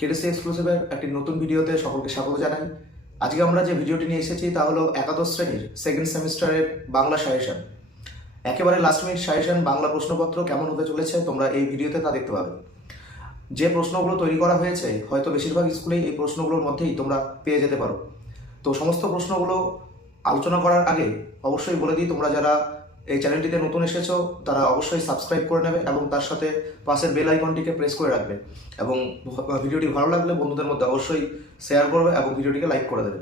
KDC এক্সক্লুসিভের একটি নতুন ভিডিওতে সকলকে স্বাগত জানাই। আজকে আমরা যে ভিডিওটি নিয়ে এসেছি, তা হলো একাদশ শ্রেণির সেকেন্ড সেমিস্টারের বাংলা সাজেশন। একেবারে লাস্ট মিনিট সাজেশন, বাংলা প্রশ্নপত্র কেমন হতে চলেছে, তোমরা এই ভিডিওতে তা দেখতে পাবে। যে প্রশ্নগুলো তৈরি করা হয়েছে, হয়তো বেশিরভাগ স্কুলেই এই প্রশ্নগুলোর মধ্যেই তোমরা পেয়ে যেতে পারো। তো সমস্ত প্রশ্নগুলো আলোচনা করার আগে অবশ্যই বলে দিই, তোমরা যারা এই চ্যানেলটিতে নতুন এসেছ, তারা অবশ্যই সাবস্ক্রাইব করে নেবে এবং তার সাথে পাশের বেল আইকনটিকে প্রেস করে রাখবে। এবং ভিডিওটি ভালো লাগলে বন্ধুদের মধ্যে অবশ্যই শেয়ার করবে এবং ভিডিওটিকে লাইক করে দেবে।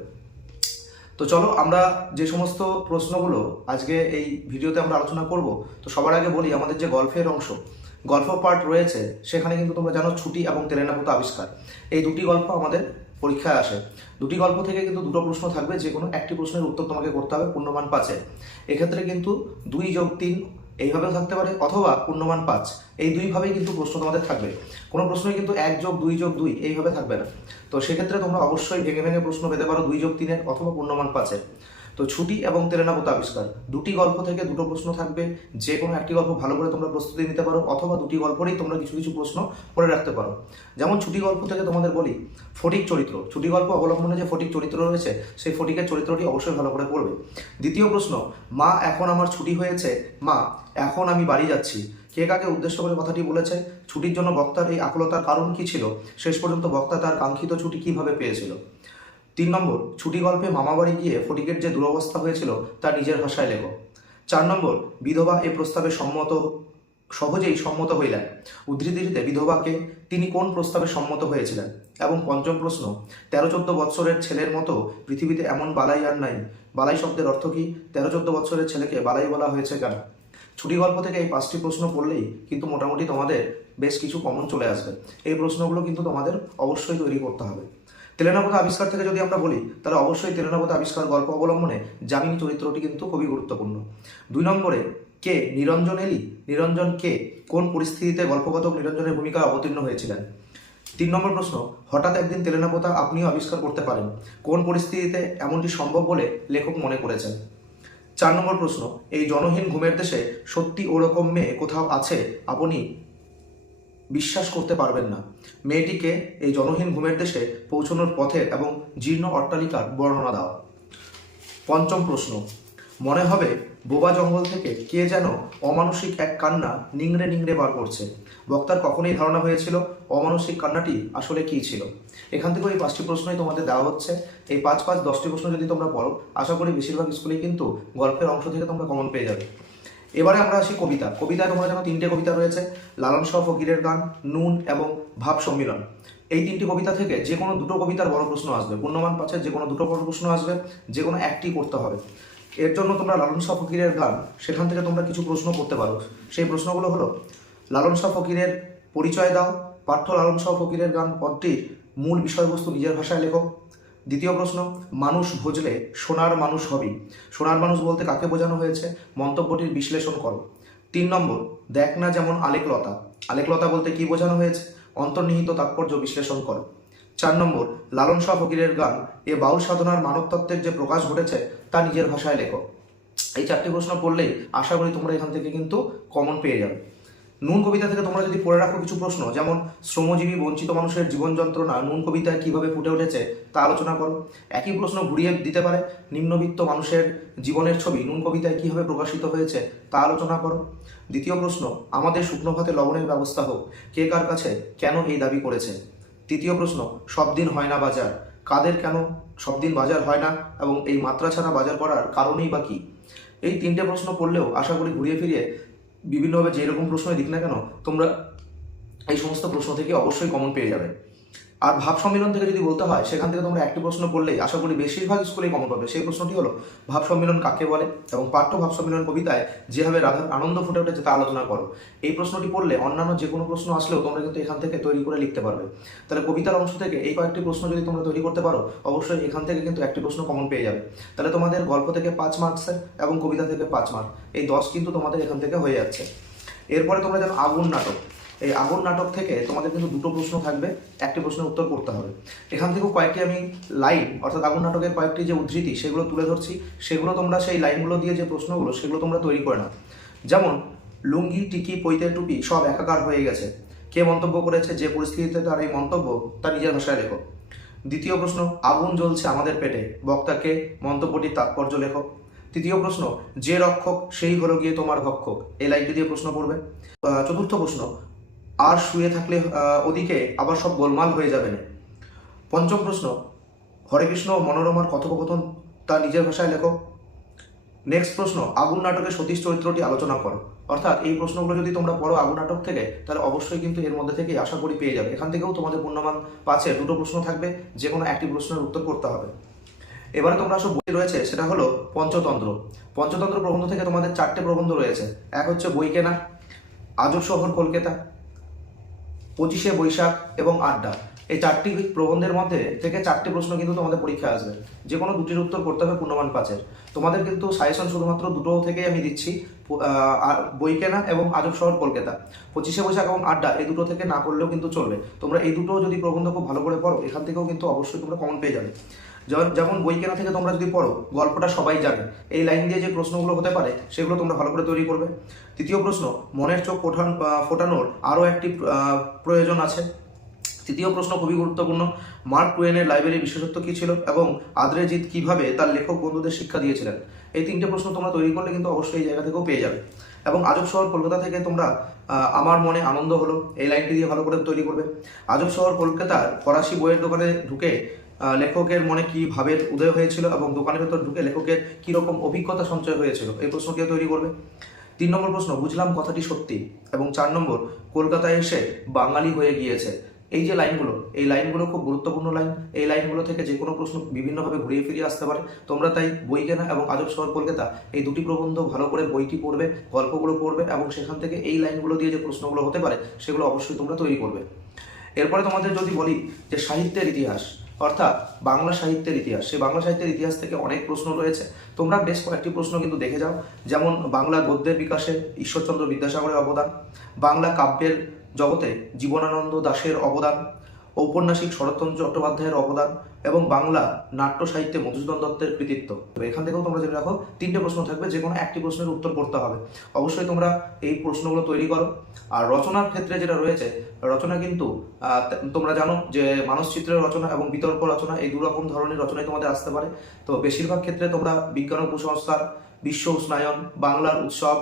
তো চলো, আমরা যে সমস্ত প্রশ্নগুলো আজকে এই ভিডিওতে আমরা আলোচনা করব, তো সবার আগে বলি আমাদের যে গল্পের অংশ গল্প পার্ট রয়েছে, সেখানে কিন্তু তোমরা জানো ছুটি এবং তেলেনাপুত আবিষ্কার। এই দুটি গল্প আমাদের পরীক্ষায় আসে। দুটি গল্প থেকে কিন্তু দুটো প্রশ্ন থাকবে যে কোনো একটি প্রশ্নের উত্তর তোমাকে করতে হবে পূর্ণমান পাঁচে। এক্ষেত্রে কিন্তু দুই যোগ তিন এইভাবেও থাকতে পারে, অথবা পূর্ণমান পাঁচ। এই দুইভাবেই কিন্তু প্রশ্ন তোমাদের থাকবে। কোনো প্রশ্নই কিন্তু এক যোগ দুই যোগ দুই এইভাবে থাকবে না। তো সেক্ষেত্রে তোমরা অবশ্যই ভেঙে ভেঙে প্রশ্ন পেতে পারো দুই যোগ তিনের অথবা পূর্ণমান পাঁচের। তো ছুটি এবং তেলেনাপত আবিষ্কার। দুটি গল্প থেকে দুটো প্রশ্ন থাকবে। যে কোনো একটি গল্প ভালো করে তোমরা প্রস্তুতি নিতে পারো, অথবা দুটি গল্পেরই তোমরা কিছু কিছু প্রশ্ন করে রাখতে পারো। যেমন ছুটি গল্প থেকে তোমাদের বলি, ফটিক চরিত্র। ছুটি গল্প অবলম্বনে যে ফটিক চরিত্র রয়েছে, সেই ফটিকের চরিত্রটি অবশ্যই ভালো করে পড়বে। দ্বিতীয় প্রশ্ন, মা, এখন আমার ছুটি হয়েছে। মা, এখন আমি বাড়ি যাচ্ছি। কে কাকে উদ্দেশ্য করে কথাটি বলেছে? ছুটির জন্য বক্তার এই আকুলতার কারণ কি ছিল? শেষ পর্যন্ত বক্তা তার কাঙ্ক্ষিত ছুটি কীভাবে পেয়েছিল? তিন নম্বর, ছুটি গল্পে মামাবাড়ি গিয়ে ফটিকের যে দুরবস্থা হয়েছিল তা নিজের ভাষায় লেখো। চার নম্বর, বিধবা এ প্রস্তাবে সম্মত, সহজেই সম্মত হইলেন। উদ্ধৃতিতে বিধবাকে তিনি কোন প্রস্তাবে সম্মত হয়েছিলেন? এবং পঞ্চম প্রশ্ন, তেরো চোদ্দ বৎসরের ছেলের মতো পৃথিবীতে এমন বালাই আর নাই। বালাই শব্দের অর্থ কি? তেরো চোদ্দ বৎসরের ছেলেকে বালাই বলা হয়েছে কেন? ছুটি গল্প থেকে এই পাঁচটি প্রশ্ন পড়লেই কিন্তু মোটামুটি তোমাদের বেশ কিছু কমন চলে আসবে। এই প্রশ্নগুলো কিন্তু তোমাদের অবশ্যই তৈরি করতে হবে। তেলেনাপথ আবিষ্কার থেকে যদি আমরা বলি, তাহলে অবশ্যই তেলেনাপথ আবিষ্কার গল্প অবলম্বনে জামিনী চরিত্রটি কিন্তু খুবই গুরুত্বপূর্ণ। দুই নম্বরে, কে নিরঞ্জন এলি? নিরঞ্জন কে? কোন পরিস্থিতিতে গল্পকথক নিরঞ্জনের ভূমিকা অবতীর্ণ হয়েছিলেন? তিন নম্বর প্রশ্ন, হঠাৎ একদিন তেলেনাপথা আপনিও আবিষ্কার করতে পারেন। কোন পরিস্থিতিতে এমনটি সম্ভব বলে লেখক মনে করেছেন? চার নম্বর প্রশ্ন, এই জনহীন ঘুমের দেশে সত্যি ওরকম মেয়ে কোথাও আছে? আপনি বিশ্বাস করতে পারবেন না। মেয়েটিকে এই জনহীন ঘুমের দেশে পৌঁছানোর পথের এবং জীর্ণ অট্টালিকার বর্ণনা দাও। পঞ্চম প্রশ্ন, মনে হবে বোবা জঙ্গল থেকে কে যেন অমানসিক এক কান্না নিংড়ে নিংড়ে বার করছে। বক্তার কখনোই ধারণা হয়েছিল অমানসিক কান্নাটি আসলে কী ছিল। এখান থেকে এই পাঁচটি প্রশ্নই তোমাদের দেওয়া হচ্ছে। এই পাঁচ পাঁচ দশটি প্রশ্ন যদি তোমরা পড়ো, আশা করি বেশিরভাগ স্কুলেই কিন্তু গল্পের অংশ থেকে তোমরা কমন পেয়ে যাবে। এবারে আমরা আসি কবিতা। কবিতায় তোমরা জানো তিনটে কবিতা রয়েছে, লালন শাহ ফকিরের গান, নুন এবং ভাব সম্মিলন। এই তিনটি কবিতা থেকে যে কোনো দুটো কবিতার বড় প্রশ্ন আসবে। পূর্ণমান পাচ্ছের যে কোনো দুটো বড় প্রশ্ন আসবে যে কোনো একটি করতে হবে। এর জন্য তোমরা লালন শাহ ফকিরের গান, সেখান থেকে তোমরা কিছু প্রশ্ন করতে পারো। সেই প্রশ্নগুলো হলো, লালন শাহ ফকিরের পরিচয় দাও, পাঠ্য লালন শাহ ফকিরের গান পদটির মূল বিষয়বস্তু নিজের ভাষায় লেখো। দ্বিতীয় প্রশ্ন, মানুষ ভজলে সোনার মানুষ হবি। সোনার মানুষ বলতে কাকে বোঝানো হয়েছে? মন্তব্যটির বিশ্লেষণ করো। তিন নম্বর, দেখ না যেমন আলেকলতা। আলেকলতা বলতে কি বোঝানো হয়েছে? অন্তর্নিহিত তাৎপর্য বিশ্লেষণ করো। চার নম্বর, লালন শাহ ফকিরের গান এ বাউল সাধনার মানবতত্ত্বের যে প্রকাশ ঘটেছে, তা নিজের ভাষায় লেখো। এই চারটি প্রশ্ন পড়লেই আশা করি তোমরা এখান থেকে কিন্তু কমন পেয়ে যাবে। নুন কবিতা থেকে তোমরা যদি পড়ে রাখো কিছু প্রশ্ন, যেমন শ্রমজীবী বঞ্চিত মানুষের জীবন যন্ত্রণা নুন কবিতায় কীভাবে ফুটে উঠেছে তা আলোচনা করো। একই প্রশ্ন ঘুরিয়ে দিতে পারে, নিম্নবিত্ত মানুষের জীবনের ছবি নুন কবিতায় কীভাবে প্রকাশিত হয়েছে তা আলোচনা করো। দ্বিতীয় প্রশ্ন, আমাদের শুকনো ভাতে লবণের ব্যবস্থা হোক, কে কার কাছে কেন এই দাবি করেছে? তৃতীয় প্রশ্ন, সব দিন হয় না বাজার, কাদের কেন সব দিন বাজার হয় না এবং এই মাত্রা ছাড়া বাজার করার কারণেই বা কী? এই তিনটে প্রশ্ন পড়লেও আশা করি ঘুরিয়ে ফিরিয়ে বিভিন্নভাবে যেরকম প্রশ্নই দিক না কেন, তোমরা এই সমস্ত প্রশ্ন থেকে অবশ্যই কমন পেয়ে যাবে। আর ভাব সম্মেলন থেকে যদি বলতে হয়, সেখান থেকে তোমরা একটি প্রশ্ন করলেই আশা করি বেশিরভাগ স্কুলেই কমন পাবে। সেই প্রশ্নটি হলো, ভাব সম্মেলন কাকে বলে? এবং পাঠ্য ভাব সম্মেলন কবিতায় যেভাবে রাধার আনন্দ ফুটে উঠেছে তা আলোচনা করো। এই প্রশ্নটি পড়লে অন্যান্য যে কোনো প্রশ্ন আসলেও তোমরা কিন্তু এখান থেকে তৈরি করে লিখতে পারবে। তাহলে কবিতার অংশ থেকে এই কয়েকটি প্রশ্ন যদি তোমরা তৈরি করতে পারো, অবশ্যই এখান থেকে কিন্তু একটি প্রশ্ন কমন পেয়ে যাবে। তাহলে তোমাদের গল্প থেকে পাঁচ মার্কসের এবং কবিতা থেকে পাঁচ মার্ক এই দশ কিন্তু তোমাদের এখান থেকে হয়ে যাচ্ছে। এরপরে তোমরা জানো আগুন নাটক এই আগুন নাটক থেকে তোমাদের কিন্তু দুটো প্রশ্ন থাকবে, একটি প্রশ্নের উত্তর করতে হবে। এখান থেকেও কয়েকটি আমি লাইন, অর্থাৎ আগুন নাটকের কয়েকটি যে উদ্ধৃতি, সেগুলো তুলে ধরছি। সেগুলো তোমরা সেই লাইনগুলো দিয়ে যে প্রশ্নগুলো, সেগুলো তোমরা তৈরি করে নাও। যেমন, লুঙ্গি, টিকি, পৈতে, টুপি সব একাকার হয়ে গেছে। কে মন্তব্য করেছে, যে পরিস্থিতিতে তার এই মন্তব্য, তা নিজের ভাষায় লেখো। দ্বিতীয় প্রশ্ন, আগুন জ্বলছে আমাদের পেটে বক্তাকে মন্তব্যটির তাৎপর্য লেখো। তৃতীয় প্রশ্ন, যে রক্ষক, সেই হলো গিয়ে তোমার ভক্ষক। এই লাইনটি দিয়ে প্রশ্ন করবে। চতুর্থ প্রশ্ন আর শুয়ে থাকলে ওদিকে আবার সব গোলমাল হয়ে যাবে না। পঞ্চম প্রশ্ন, হরে কৃষ্ণ মনোরমার কথোপকথন তা নিজের ভাষায় লেখো। নেক্সট প্রশ্ন, আগুন নাটকের সতীশ চরিত্রটি আলোচনা করো। অর্থাৎ এই প্রশ্নগুলো যদি তোমরা পড়ো আগুন নাটক থেকে, তাহলে অবশ্যই কিন্তু এর মধ্যে থেকেই আশা করি পেয়ে যাবে। এখান থেকেও তোমাদের পূর্ণমান পাচ্ছে দুটো প্রশ্ন থাকবে যে কোনো একটি প্রশ্নের উত্তর করতে হবে। এবারে তোমরা আসো বই রয়েছে, সেটা হলো পঞ্চতন্ত্র। পঞ্চতন্ত্র প্রবন্ধ থেকে তোমাদের চারটে প্রবন্ধ রয়েছে। এক হচ্ছে বই কেনা, আজব শহর কলকাতা পঁচিশে বৈশাখ এবং আড্ডা। এই চারটি প্রবন্ধের মধ্যে থেকে চারটি প্রশ্ন কিন্তু তোমাদের পরীক্ষায় আসবে। যে কোনো দুটির উত্তর করতে হবে পূর্ণমান পাঁচের। তোমাদের কিন্তু সাজেশন শুধুমাত্র দুটো থেকেই আমি দিচ্ছি প- আহ, আর বই কেনা এবং আজব শহর কলকাতা। পঁচিশে বৈশাখ এবং আড্ডা এই দুটো থেকে না করলেও কিন্তু চলবে। তোমরা এই দুটো যদি প্রবন্ধ খুব ভালো করে পড়ো এখান থেকেও কিন্তু অবশ্যই তোমরা কমন পেয়ে যাবে। যেমন- বই কেনা থেকে তোমরা যদি পড়ো গল্পটা সবাই জানে। এই লাইন দিয়ে যে প্রশ্নগুলো হতে পারে সেগুলো তোমরা ভালো করে তৈরি করবে। তৃতীয় প্রশ্ন মনের চোখ ফোটান ফোটানোর আরও একটি প্রয়োজন আছে। তৃতীয় প্রশ্ন খুবই গুরুত্বপূর্ণ। মার্ক টুয়েনের লাইব্রেরির বিশেষত্ব কী ছিল এবং আদ্রেজিৎ কীভাবে তার লেখক বন্ধুদের শিক্ষা দিয়েছিলেন? এই তিনটে প্রশ্ন তোমরা তৈরি করলে কিন্তু অবশ্যই এই জায়গা থেকেও পেয়ে যাবে। এবং আজব শহর কলকাতা থেকে তোমরা আমার মনে আনন্দ হলো। এই লাইনটি দিয়ে ভালো করে তৈরি করবে। আজব শহর কলকাতার ফরাসি বইয়ের দোকানে ঢুকে লেখকের মনে কি ভাবের উদয় হয়েছিল এবং দোকানের ভেতর ঢুকে লেখকের কি রকম অভিজ্ঞতা সঞ্চয় হয়েছিল? এই প্রশ্নটিও তৈরি করবে। তিন নম্বর প্রশ্ন, বুঝলাম কথাটি সত্যি এবং চার নম্বর, কলকাতায় এসে বাঙালি হয়ে গিয়েছে। এই যে লাইনগুলো, এই লাইনগুলো খুব গুরুত্বপূর্ণ লাইন, এই লাইনগুলো থেকে যে কোনো প্রশ্ন বিভিন্নভাবে ঘুরিয়ে ফিরিয়ে আসতে পারে। তোমরা তাই বই কেনা এবং আজব শহর কলকাতা, এই দুটি প্রবন্ধ ভালো করে বইটি পড়বে, গল্পগুলো পড়বে এবং সেখান থেকে এই লাইনগুলো দিয়ে যে প্রশ্নগুলো হতে পারে, সেগুলো অবশ্যই তোমরা তৈরি করবে। এরপরে তোমাদের যদি বলি যে সাহিত্যের ইতিহাস, অর্থাৎ বাংলা সাহিত্যের ইতিহাস, সেই বাংলা সাহিত্যের ইতিহাস থেকে অনেক প্রশ্ন রয়েছে। তোমরা বেশ কয়েকটি প্রশ্ন কিন্তু দেখে যাও। যেমন বাংলা গদ্যের বিকাশে ঈশ্বরচন্দ্র বিদ্যাসাগরের অবদান, বাংলা কাব্যের জগতে জীবনানন্দ দাশের অবদান, ঔপন্যাসিক শরৎচন্দ্র চট্টোপাধ্যায়ের অবদান এবং বাংলা নাট্য সাহিত্যে মধুসূদন দত্তের কৃতিত্ব। এখান থেকেও তোমরা জেনে রাখো, তিনটে প্রশ্ন থাকবে যে কোনো একটি প্রশ্নের উত্তর করতে হবে। অবশ্যই তোমরা এই প্রশ্নগুলো তৈরি করো। আর রচনার ক্ষেত্রে যেটা রয়েছে, রচনা কিন্তু তোমরা জানো যে মানসচিত্রের রচনা এবং বিতর্ক রচনা এই দুরকম ধরনের রচনাই তোমাদের আসতে পারে। তো বেশিরভাগ ক্ষেত্রে তোমরা বিজ্ঞান ও কুসংস্কার, বিশ্ব উষ্ণায়ন, বাংলার উৎসব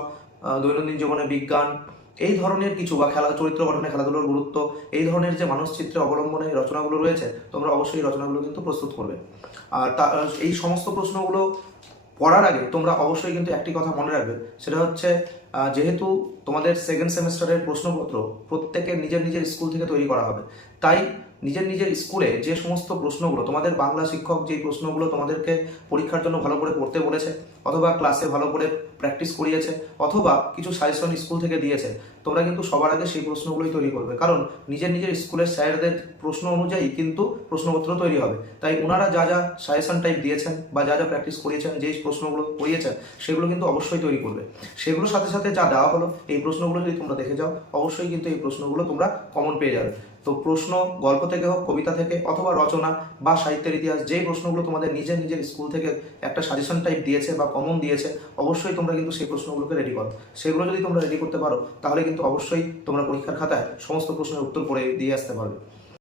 দৈনন্দিন জীবনে বিজ্ঞান এই ধরনের কিছু বা খেলা, চরিত্র গঠনে খেলাধুলোর গুরুত্ব, এই ধরনের যে মানসচিত্রে অবলম্বনে রচনাগুলো রয়েছে, তোমরা অবশ্যই রচনাগুলো কিন্তু প্রস্তুত করবে। আর তা, এই সমস্ত প্রশ্নগুলো পড়ার আগে তোমরা অবশ্যই কিন্তু একটি কথা মনে রাখবে, সেটা হচ্ছে যেহেতু তোমাদের সেকেন্ড সেমিস্টারের প্রশ্নপত্র প্রত্যেকের নিজের নিজের স্কুল থেকে তৈরি করা হবে, তাই নিজের নিজের স্কুলে যে সমস্ত প্রশ্নগুলো, তোমাদের বাংলা শিক্ষক যে প্রশ্নগুলো তোমাদেরকে পরীক্ষার জন্য ভালো করে পড়তে বলেছে, অথবা ক্লাসে ভালো করে প্র্যাকটিস করিয়েছে, অথবা কিছু সাজেশন স্কুল থেকে দিয়েছে, তোমরা কিন্তু সবার আগে সেই প্রশ্নগুলোই তৈরি করবে। কারণ নিজের নিজের স্কুলের স্যারদের প্রশ্ন অনুযায়ী কিন্তু প্রশ্নপত্র তৈরি হবে। তাই ওনারা যা যা সাজেশন টাইপ দিয়েছেন বা যা যা প্র্যাকটিস করিয়েছেন, যেই প্রশ্নগুলো করিয়েছেন, সেগুলো কিন্তু অবশ্যই তৈরি করবে। সেগুলোর সাথে সাথে যা দেওয়া হলো, এই প্রশ্নগুলো যদি তোমরা দেখে যাও, অবশ্যই কিন্তু এই প্রশ্নগুলো তোমরা কমন পেয়ে যাবে। তো প্রশ্ন, গল্প থেকে হোক, কবিতা থেকে, অথবা রচনা বা সাহিত্যের ইতিহাস, যেই প্রশ্নগুলো তোমাদের নিজের নিজের স্কুল থেকে একটা সাজেশন টাইপ দিয়েছে বা কমন দিয়েছে, অবশ্যই তোমরা কিন্তু সেই প্রশ্নগুলোকে রেডি করো। সেগুলো যদি তোমরা রেডি করতে পারো, তাহলে কিন্তু অবশ্যই তোমরা পরীক্ষার খাতায় সমস্ত প্রশ্নের উত্তর পড়ে দিয়ে আসতে পারবে।